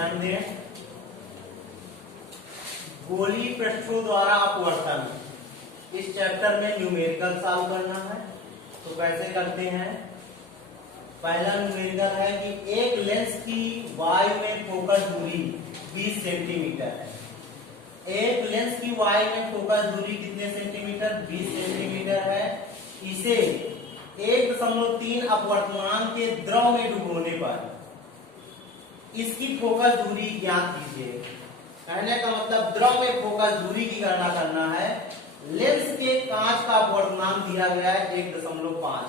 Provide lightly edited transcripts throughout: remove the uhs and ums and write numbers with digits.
ध्यान दें, गोलीय पृष्ठों द्वारा अपवर्तन, इस चैप्टर में न्यूमेरिकल सॉल्व करना है। तो कैसे करते हैं? पहला न्यूमेरिकल है कि एक लेंस की वायु में फोकस दूरी 20 सेंटीमीटर है। एक लेंस की वायु में फोकस दूरी कितने सेंटीमीटर? 20 सेंटीमीटर है। इसे 1.3 अपवर्तनांक के द्रव में डुबोने पर इसकी फोकस दूरी ज्ञात कीजिए। कहने का मतलब द्रव में फोकस दूरी की गणना करना है। लेंस के कांच का अपवर्तनांक दिया गया है 1.5।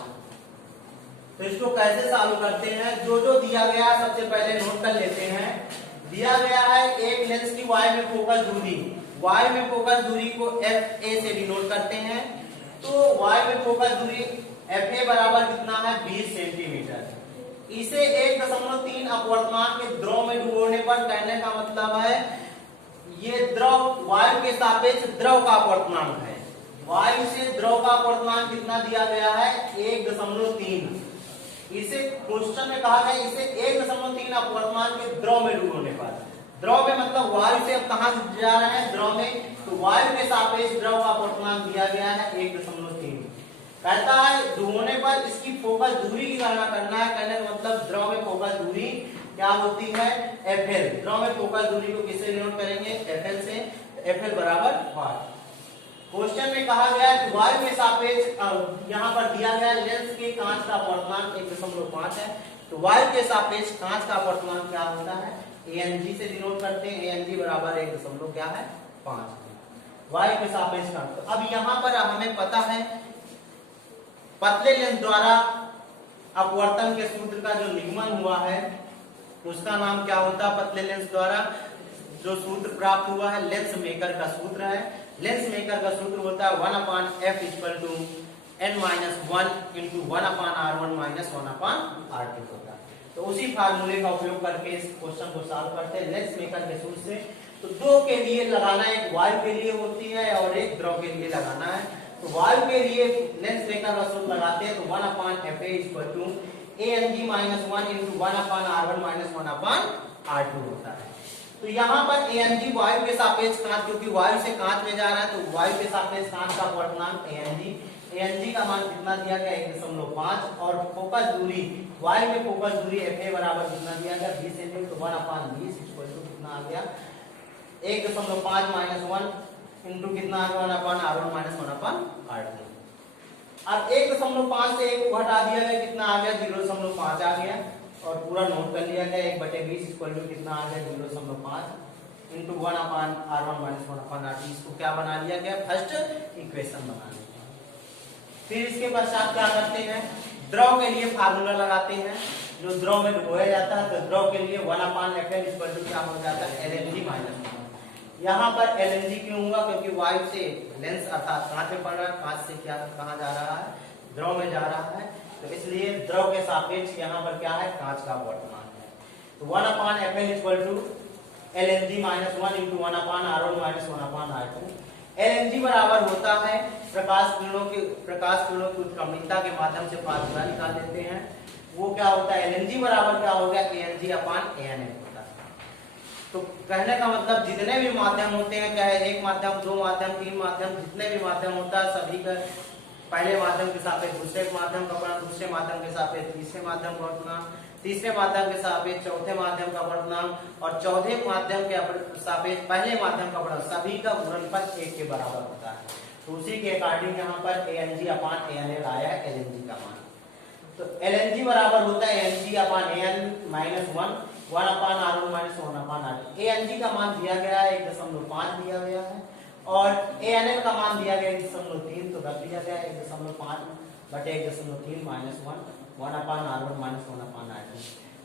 तो इसको कैसे सॉल्व करते हैं? जो दिया गया है सबसे पहले नोट कर लेते हैं। दिया गया है एक लेंस की वायु में फोकस दूरी, वायु में फोकस दूरी को FA से डिनोट करते हैं। तो वायु में फोकस दूरी FA बराबर कितना है? 20 सेंटीमीटर। इसे 1.3 अपवर्तनांक के द्रव में डुबोने पर, कहने का मतलब है ये द्रव वायु के सापेक्ष द्रव का अपवर्तनांक है। वायु से द्रव का अपवर्तनांक कितना दिया गया है? 1.3। इसे क्वेश्चन में कहा गया इसे 1.3 अपवर्तनांक के द्रव में डुबोने पर, द्रव में मतलब वायु से अब कहां जा रहे हैं? द्रव में। तो वायु के सापेक्ष द्रव का अपवर्तनांक दिया गया है 1.3। कहता है डुबोने पर इसकी फोकस दूरी की गणना करना है। कहने का मतलब द्रव में फोकस दूरी क्या होती है? FL। द्रव में फोकस दूरी को किससे डिनोट करेंगे? FL से। FL बराबर 5। क्वेश्चन में कहा गया है कि वायु के सापेक्ष, यहाँ पर दिया गया लेंस के कांच का अपवर्तनांक 1.5 है। तो वायु के सापेक्ष कांच का अपवर्तनांक क्या होता है? ANG से डिनोट करते हैं। ANG बराबर 1.5 वायु के सापेक्ष कांच। तो अब यहाँ पर हमें पता है पतले लेंस द्वारा अपवर्तन के सूत्र का जो निगमन हुआ है उसका नाम क्या होता है? पतले लेंस द्वारा जो सूत्र प्राप्त हुआ है लेंस मेकर का सूत्र है। लेंस मेकर का सूत्र होता है 1/f = n-1 × 1/r1 - 1/r2 होता है। तो उसी फार्मूले का उपयोग करके इस क्वेश्चन को सॉल्व करते हैं लेंस मेकर के सूत्र से। तो दो के लिए लगाना, एक वायु के लिए होती है और एक द्रव के लिए लगाना है। तो वायु के लिए लेंस मेकर का सूत्र लगाते हैं तो 1/fa = ANG - 1 × 1/r1 - 1/r2 होता है। तो यहाँ पर ANG वायु के सापेक्ष कांच, क्योंकि वायु से कांच में जा रहा है तो वायु के सापेक्ष कांच का अपवर्तनांक ANG का मान कितना दिया गया? 1.5। और फोकस दूरी, वायु में फोकस दूरी FA बराबर कितना दिया गया? 20 सेंटीमीटर। तो 1/20 = कितना आ गया? 1.5 - 1 × कितना आ गया? 1/r1 - 1/r2। अब 1.5 से 1 को घटा दिया गया, कितना आ गया? 0.5 आ गया। और पूरा नोट कर लिया गया। 1/20 = कितना आ गया? 0.5 × 1/r1 - 1/r2। इसको क्या बना लिया गया? फर्स्ट इक्वेशन बना लिया। फिर इसके पश्चात क्या करते हैं? द्रव के लिए फार्मूला लगाते हैं। जो द्रव में डुबोया जाता है तो द्रव के लिए 1/FL = क्या हो जाता है? LNG - 1। यहाँ पर LNG क्यों हुआ? क्योंकि वायु से लेंस अर्थात कांच में पड़ रहा है, कांच से क्या कहाँ जा रहा है? द्रव में जा रहा है। तो इसलिए द्रव के सापेक्ष यहाँ पर क्या है? कांच का अपवर्तनांक है। तो 1/FL = LNG - 1 × 1/r1 - 1/r2। LNG बराबर होता है प्रकाश किरणों की उत्क्रमणिका के माध्यम से फार्मूला निकाल देते हैं। वो क्या होता है? LNG बराबर क्या हो गया? ANG/ANL होता है। तो कहने का मतलब जितने भी माध्यम होते हैं, चाहे एक माध्यम, दो माध्यम, तीन माध्यम, जितने भी माध्यम होता है सभी का पहले माध्यम के सापेक्ष दूसरे माध्यम का अपवर्तनांक, दूसरे माध्यम के सापेक्ष तीसरे माध्यम का अपवर्तनांक, तीसरे माध्यम के सापेक्ष चौथे माध्यम का अपवर्तनांक और चौथे माध्यम के सापेक्ष पहले माध्यम का अपवर्तनांक, सभी का गुणनफल 1 के बराबर होता है। तो उसी के अकॉर्डिंग यहाँ पर ANG/ANL आया है LNG का मान। तो LNG बराबर होता है ANG/AN - 1 1/r1 - 1/r2। ANG का मान दिया गया है 1.5 दिया गया है और ANL का मान दिया गया 1.3। तो रख दिया गया 1.5 बटे 1.3 - 1 1/r1 - 1/r2।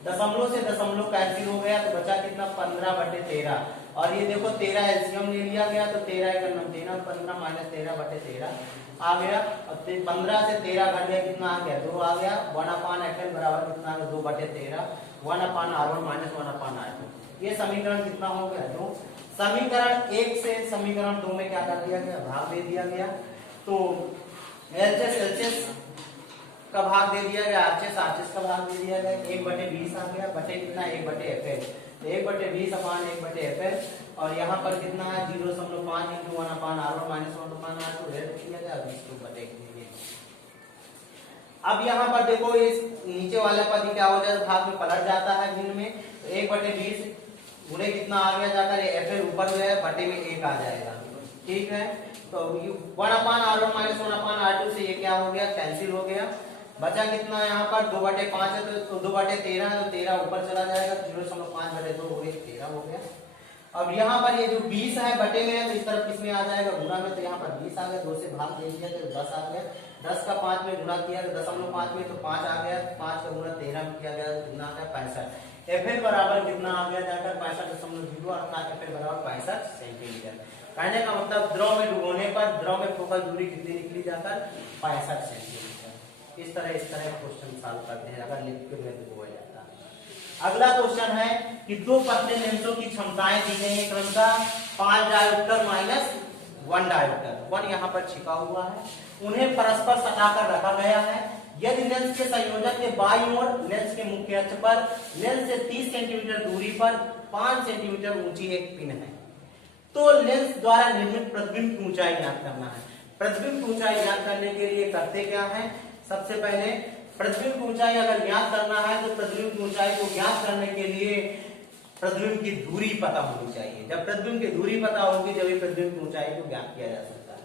दशमलव से दशमलव कैंसिल हो गया तो बचा कितना? 15/13। और ये देखो 13 एलसीएम ले लिया गया तो 13 × 9 13 15 - 13/13 आ गया। और 15 से 13 घट गया, कितना आ गया? 2 आ गया। 1/FL बराबर कितना आ गया? 2/13 1/r1 - 1/r2। ये समीकरण कितना हो गया? 2। समीकरण 1 से समीकरण 2 में क्या कर दिया गया? भाग दे दिया गया। तो LHS का भाग दे दिया गया, RHS का भाग दे दिया गया। 1/20 आ गया बटे कितना? 1/FL। 1/20/1/FL और यहाँ पर कितना है 0.5 into 1/R1 minus 1/R2 red किया गया 20/1। अब यहाँ पर देखो इस नीचे वाला पद क्या हो जाता है, भाग में पलट जाता है भिन्न में, तो 1/20 गुणे कितना आ गया जाकर FL ऊपर जो है बटे में 1 आ जाएगा। ठीक है, तो 1/R1 माइनस 1/R2 से ये क्या हो गया, कैंसिल हो गया। बचा कितना यहाँ पर 2/5 है तो 2/13 है तो 13 ऊपर चला जाएगा, 0.5/2 हो गया 13 हो गया। अब यहाँ पर ये जो 20 है बटे में है तो इस तरफ किसमें आ जाएगा गुणा में, तो यहाँ पर 20 आ गया, 2 से भाग दे दिया तो 10 आ गया, 10 का 5 में गुणा किया तो 0.5 में तो 5 आ गया, 5 का गुणा 13 में किया गया तो कितना आ गया 65। FL बराबर कितना आ गया जाकर 65.0 अर्थात FL बराबर 65 सेंटीमीटर। कहने का मतलब द्रव में डुबोने पर द्रव में फोकस दूरी कितनी निकली जाकर 65 सेंटीमीटर। इस तरह क्वेश्चन सॉल्व करते हैं अगर लिक्विड में डुबोया जाता है। अगला क्वेश्चन है कि दो पतले लेंसों की क्षमताएं दी गई है क्रमशः 5 डायोप्टर माइनस 1 डायोप्टर, 1 यहाँ पर छिपा हुआ है, उन्हें परस्पर सटाकर रखा गया है। यदि लेंस के संयोजन के बाईं ओर लेंस के मुख्य अक्ष पर लेंस से 30 सेंटीमीटर दूरी पर 5 सेंटीमीटर ऊंची एक पिन है, तो लेंस द्वारा निर्मित प्रतिबिंब की ऊंचाई ज्ञात करना है। प्रतिबिंब की ऊंचाई ज्ञात करने के लिए करते क्या है, सबसे पहले प्रतिबिंब की ऊंचाई अगर ज्ञात करना है तो प्रतिबिंब की ऊंचाई को ज्ञात करने के लिए प्रतिबिंब की दूरी पता होनी चाहिए। जब प्रतिबिंब की दूरी पता होगी जब प्रतिबिंब की ऊंचाई को ज्ञात किया जा सकता है।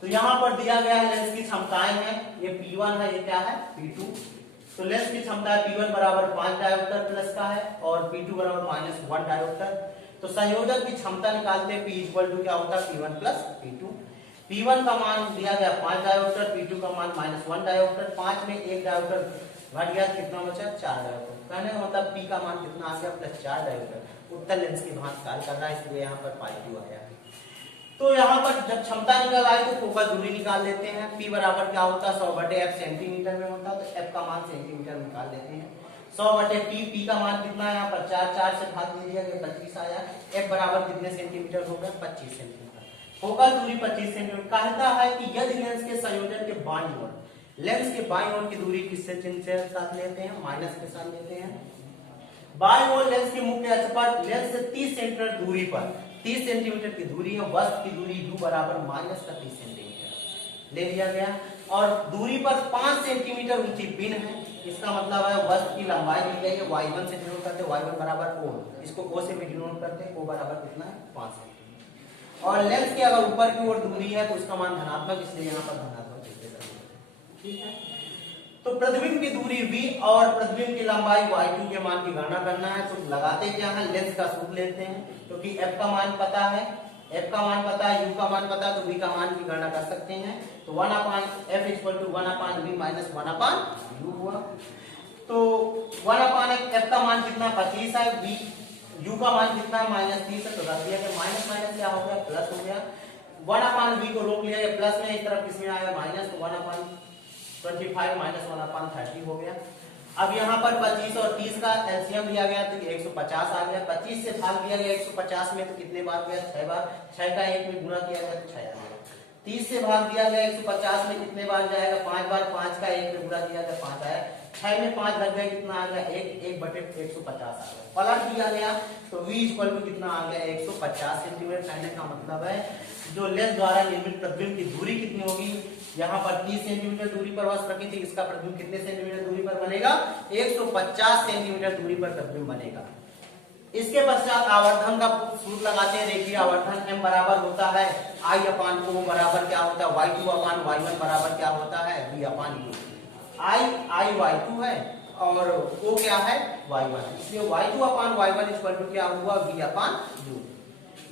तो यहाँ पर दिया गया है लेंस की क्षमताएं हैं, ये P1 है, ये क्या है P2। तो लेंस की क्षमता P1 बराबर 5 डायोप्टर प्लस का है और P2 बराबर -1 डायोप्टर। तो संयोजक की क्षमता निकालते हैं P इक्वल टू क्या होता है P1 प्लस P2। P1 का मान दिया गया 5 डायोप्टर, P2 का मान -1 डायोप्टर, 5 में 1 डायोप्टर घट गया, कितना बचा 4 डायोप्टर। कहने का मतलब P का मान कितना आ गया +4 डायोप्टर। उत्तर लेंस की भांति कार्य कर रहा है इसलिए यहाँ पर 𝝅2 आया। तो यहाँ पर जब क्षमता निकल आए तो फोकस दूरी निकाल लेते हैं। P बराबर क्या होता है 100/f सेंटीमीटर में होता है, तो f का मान सेंटीमीटर में निकाल लेते हैं। 100/t, P का मान कितना है यहाँ पर 4 से भाग दे दिया गया 25 आया। f बराबर कितने सेंटीमीटर हो गया 25 सेंटीमीटर। फोकस दूरी 25 सेंटीमीटर। कहता है कि यदि लेंस के संयोजन के बाईं ओर लेंस के बाईं ओर की दूरी किससे चिन्ह के साथ लेते हैं, माइनस के साथ लेते हैं। बाईं ओर लेंस के मुख्य अक्ष पर लेंस से 30 सेंटीमीटर दूरी पर 30 सेंटीमीटर की दूरी है, वस्तु की दूरी u बराबर -30 सेंटीमीटर ले लिया गया और दूरी पर 5 सेंटीमीटर ऊंची पिन है। इसका मतलब है वस्तु की लंबाई दी गई है, y1 से डिनोट करते हैं, y1 बराबर o, इसको o से भी डिनोट करते हैं, o बराबर कितना है 5 सेंटीमीटर। और लेंस की अगर ऊपर की ओर दूरी है तो उसका मान धनात्मक, इसलिए यहाँ पर धनात्मक लिखते हैं। ठीक है, तो प्रतिबिंब की दूरी v और प्रतिबिंब की लंबाई y2 के मान की गणना करना है। तो लगाते क्या है, लेंस का सूत्र लेते हैं क्योंकि f का मान पता है, f का मान पता है, u का मान पता है, तो v का मान की गणना कर सकते हैं। तो 1/f = 1/v - 1/u हुआ। तो 1/f f का मान कितना 25 है, v u का मान कितना -30 है, तो रख दिया गया, माइनस माइनस क्या हो गया प्लस हो गया। 1/v को रोक लिया गया, प्लस में एक तरफ किसमें आया माइनस, तो 1/25 - 1/30 हो गया। अब यहाँ पर 25 और 30 का एलसीएम दिया गया तो 150 आ गया। 25 से भाग दिया गया 150 में तो कितने बार गया 6 बार, 6 का 1 में गुणा किया गया तो 6 आ गया। 30 से भाग दिया गया 150 में कितने बार जाएगा 5 बार, 5 का 1 में गुणा किया गया 5 आया। 6 में 5 लग गया, कितना आ गया 1/150 आ गया। पलट दिया गया तो v = कितना आ गया 150 सेंटीमीटर। कहने का मतलब है जो लेंस द्वारा निर्मित प्रतिबिंब की दूरी कितनी होगी, यहाँ पर 30 सेंटीमीटर दूरी पर वस्तु रखी थी, इसका प्रतिबिंब कितने सेंटीमीटर दूरी पर बनेगा 150 सेंटीमीटर दूरी पर प्रतिबिंब बनेगा। इसके पश्चात आवर्धन का सूत्र लगाते हैं। देखिए आवर्धन m बराबर होता है I/O बराबर क्या होता है y2/y1 बराबर क्या होता है v/u। I y2 है और O क्या है y1, इसलिए y2/y1 = क्या हुआ v/u।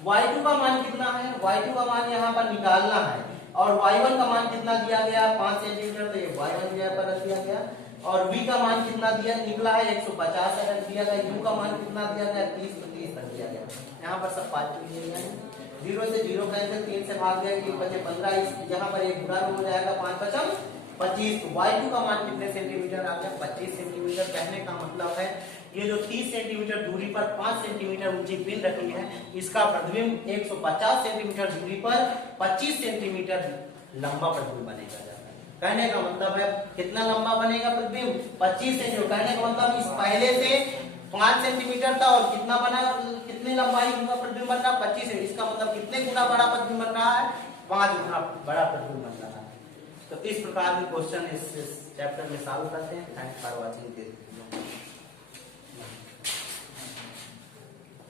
y2 का मान कितना है, y2 का मान यहाँ पर निकालना है और y1 का मान कितना दिया गया 5 सेंटीमीटर, तो ये y1 जगह पर रख दिया गया। और v का मान कितना दिया निकला है 150 रख दिया गया। u का मान कितना दिया गया 30 तो 30 रख दिया गया। यहाँ पर सब 5 लिए गए, 0 से 0 कैंसिल, 3 से भाग गया 1 बचे 15, यहाँ पर एक गुणा हो जाएगा 5 × 25। तो y2 का मान कितने सेंटीमीटर आ गया 25 सेंटीमीटर। कहने का मतलब है ये जो 30 सेंटीमीटर दूरी पर 5 सेंटीमीटर ऊंची पिन रखी है, इसका प्रतिबिंब 150 सेंटीमीटर दूरी पर 25 सेंटीमीटर लंबा प्रतिबिंब बनेगा। कहने का मतलब है कितना लंबा बनेगा प्रतिबिंब 25 सेंटीमीटर। कहने का मतलब इस पहले से 5 सेंटीमीटर था और कितना बना, कितनी लंबाई का प्रतिबिंब बन रहा, 25 है। इसका मतलब कितने गुना बड़ा प्रतिबिंब बन रहा है, 5 गुना बड़ा प्रतिबिंब बन रहा है। तो इस प्रकार के क्वेश्चन इस चैप्टर में सॉल्व करते हैं। Thanks for watching this.